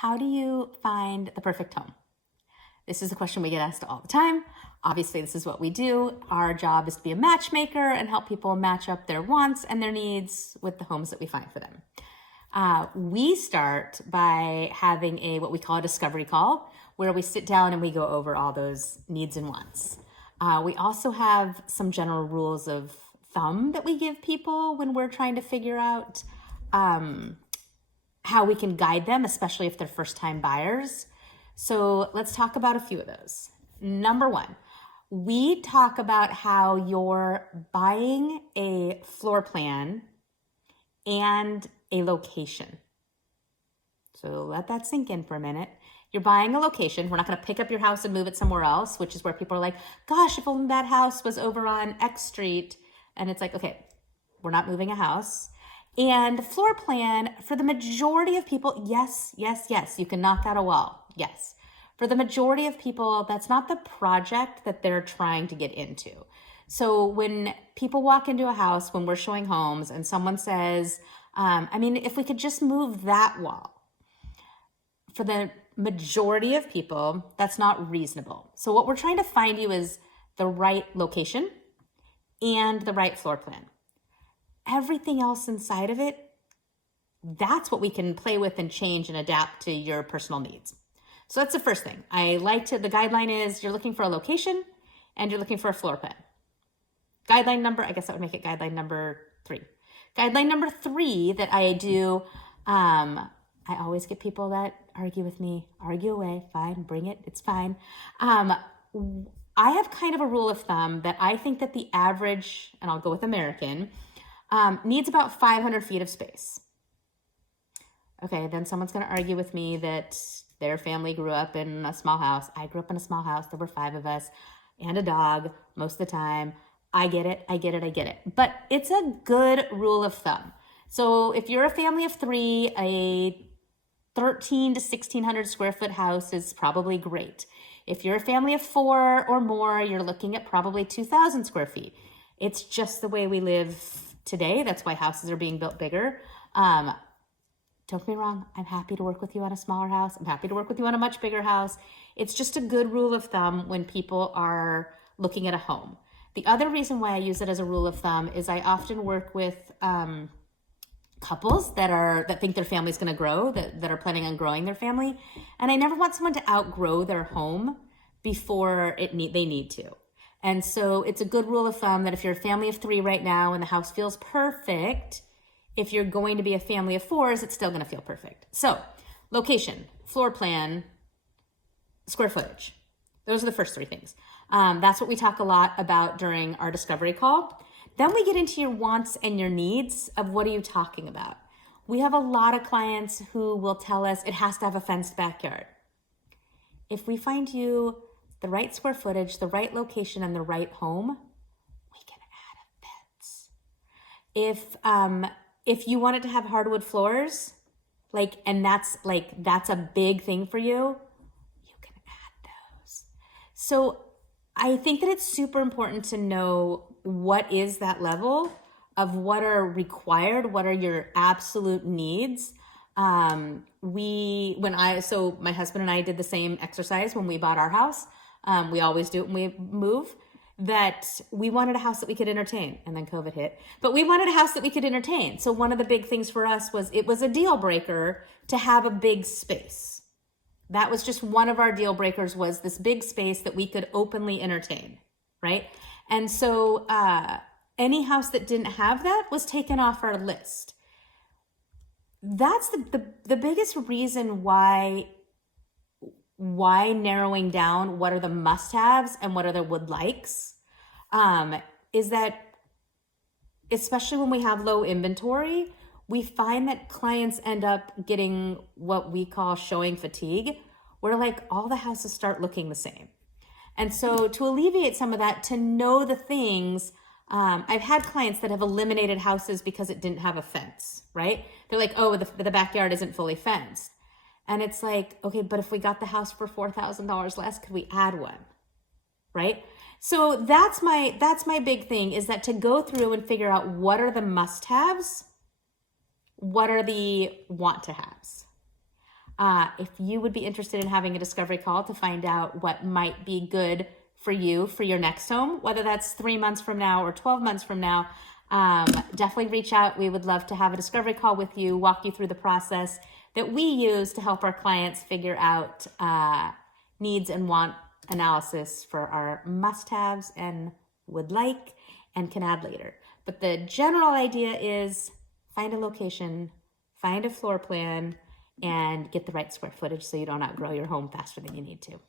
How do you find the perfect home? This is a question we get asked all the time. Obviously, this is what we do. Our job is to be a matchmaker and help people match up their wants and their needs with the homes that we find for them. We start by having what we call a discovery call, where we sit down and we go over all those needs and wants. We also have some general rules of thumb that we give people when we're trying to figure out how we can guide them, especially if they're first-time buyers. So let's talk about a few of those. Number one, we talk about how you're buying a floor plan and a location. So let that sink in for a minute. You're buying a location. We're not going to pick up your house and move it somewhere else, which is where people are like, gosh, if only that house was over on X street. And it's like, okay, we're not moving a house. And floor plan, for the majority of people, yes, you can knock out a wall. Yes. For the majority of people, that's not the project that they're trying to get into. So when people walk into a house, when we're showing homes and someone says, if we could just move that wall, for the majority of people, that's not reasonable. So what we're trying to find you is the right location and the right floor plan. Everything else inside of it, that's what we can play with and change and adapt to your personal needs. So that's the first thing. The guideline is you're looking for a location and you're looking for a floor plan. Guideline number, I guess that would make it guideline number 3. Guideline number 3 that I do, I always get people that argue with me, argue away, fine, bring it, it's fine. I have kind of a rule of thumb that I think that the average, and I'll go with American, needs about 500 feet of space. Okay, then someone's going to argue with me that their family grew up in a small house. I grew up in a small house. There were 5 of us and a dog most of the time. I get it. But it's a good rule of thumb. So if you're a family of 3, a 13 to 1600 square foot house is probably great. If you're a family of 4 or more, you're looking at probably 2,000 square feet. It's just the way we live today. That's why houses are being built bigger. Don't get me wrong, I'm happy to work with you on a smaller house. I'm happy to work with you on a much bigger house. It's just a good rule of thumb when people are looking at a home. The other reason why I use it as a rule of thumb is I often work with couples that think their family's going to grow, that are planning on growing their family. And I never want someone to outgrow their home before they need to. And so it's a good rule of thumb that if you're a family of 3 right now and the house feels perfect, if you're going to be a family of 4s, it's still going to feel perfect. So location, floor plan, square footage. Those are the first 3 things. That's what we talk a lot about during our discovery call. Then we get into your wants and your needs of what are you talking about. We have a lot of clients who will tell us it has to have a fenced backyard. If we find you the right square footage, the right location, and the right home, we can add a fence. If you want it to have hardwood floors, and that's a big thing for you, you can add those. So I think that it's super important to know what is that level of what are required, what are your absolute needs. My husband and I did the same exercise when we bought our house. We always do it when we move. That we wanted a house that we could entertain, and then COVID hit, but we wanted a house that we could entertain. So one of the big things for us was it was a deal breaker to have a big space. That was just one of our deal breakers, was this big space that we could openly entertain, right? And so any house that didn't have that was taken off our list. That's the biggest reason why narrowing down what are the must-haves and what are the would-likes is that, especially when we have low inventory, we find that clients end up getting what we call showing fatigue, where all the houses start looking the same. And so to alleviate some of that, to know the things, I've had clients that have eliminated houses because it didn't have a fence, right? They're like, oh, the backyard isn't fully fenced. And it's like, okay, but if we got the house for $4,000 less, could we add one, right? So that's my big thing, is that to go through and figure out what are the must-haves, what are the want-to-haves. If you would be interested in having a discovery call to find out what might be good for you for your next home, whether that's 3 months from now or 12 months from now, definitely reach out. We would love to have a discovery call with you, walk you through the process that we use to help our clients figure out needs and want analysis for our must-haves and would like and can add later. But the general idea is find a location, find a floor plan, and get the right square footage so you don't outgrow your home faster than you need to.